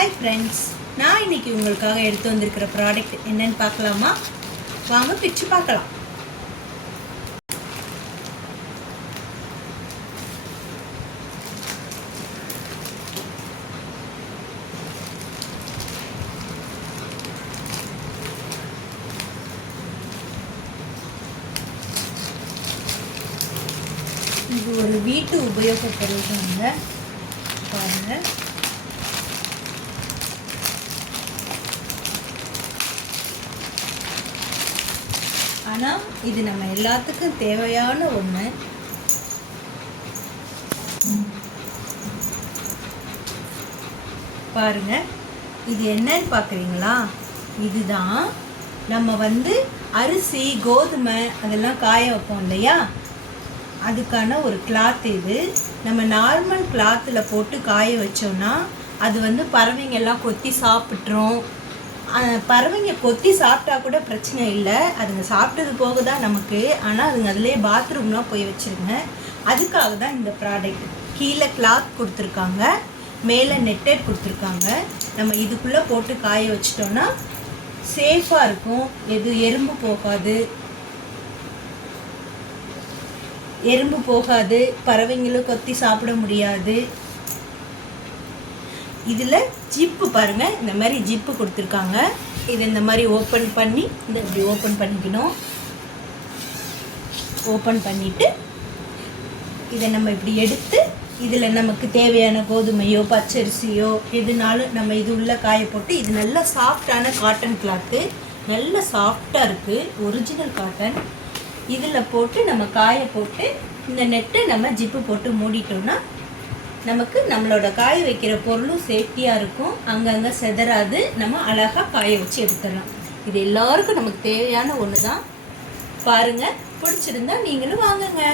Hi friends, நான் இன்றைக்கி உங்களுக்காக எடுத்து வந்திருக்கிற ப்ராடக்ட் என்னன்னு பார்க்கலாமா? வாங்க பிச்சு பார்க்கலாம். இது ஒரு வீட்டு உபயோகப் பொருள்தாங்க. பாருங்கள், ஆனால் இது நம்ம எல்லாத்துக்கும் தேவையான ஒன்று. பாருங்க, இது என்னன்னு பார்க்குறீங்களா? இதுதான் நம்ம அரிசி கோதுமை அதெல்லாம் காய வைப்போம் இல்லையா, அதுக்கான ஒரு கிளாத். இது நம்ம நார்மல் கிளாத்தில் போட்டு காய வச்சோம்னா அது பறவைங்கெல்லாம் கொத்தி சாப்பிட்றோம். பறவைங்க கொத்தி சாப்பிட்டா கூட பிரச்சனை இல்லை, அதுங்க சாப்பிட்டது போக தான் நமக்கு. ஆனால் அதுங்க அதிலே பாத்ரூம்லாம் போய் வச்சுருங்க. அதுக்காக தான் இந்த ப்ராடக்ட். கீழே கிளாத் கொடுத்துருக்காங்க, மேலே நெட்டட் கொடுத்துருக்காங்க. நம்ம இதுக்குள்ளே போட்டு காய வச்சிட்டோன்னா சேஃபாக இருக்கும். எறும்பு போகாது, பறவைங்களும் கொத்தி சாப்பிட முடியாது. இதில் ஜிப்பு பாருங்கள், இந்த மாதிரி ஜிப்பு கொடுத்துருக்காங்க. இதை இந்த மாதிரி ஓப்பன் பண்ணி இப்படி ஓப்பன் பண்ணிக்கணும். ஓப்பன் பண்ணிவிட்டு இதை நம்ம இப்படி எடுத்து இதில் நமக்கு தேவையான கோதுமையோ பச்சரிசியோ எதுனாலும் நம்ம இது உள்ள காய போட்டு, இது நல்ல சாஃப்டான காட்டன் கிளாத்து, நல்ல சாஃப்டாக இருக்குது, ஒரிஜினல் காட்டன். இதில் போட்டு நம்ம காய போட்டு இந்த நெட்டை நம்ம ஜிப்பு போட்டு மூடிட்டோம்னா நமக்கு நம்மளோட காய வைக்கிற பொருளும் சேஃப்டியாக இருக்கும், அங்கங்கே செதறாது, நம்ம அழகாக காய வச்சு எடுத்துடலாம். இது எல்லாருக்கும் நமக்கு தேவையான ஒன்று தான். பாருங்கள், பிடிச்சிருந்தா நீங்களும் வாங்குங்க.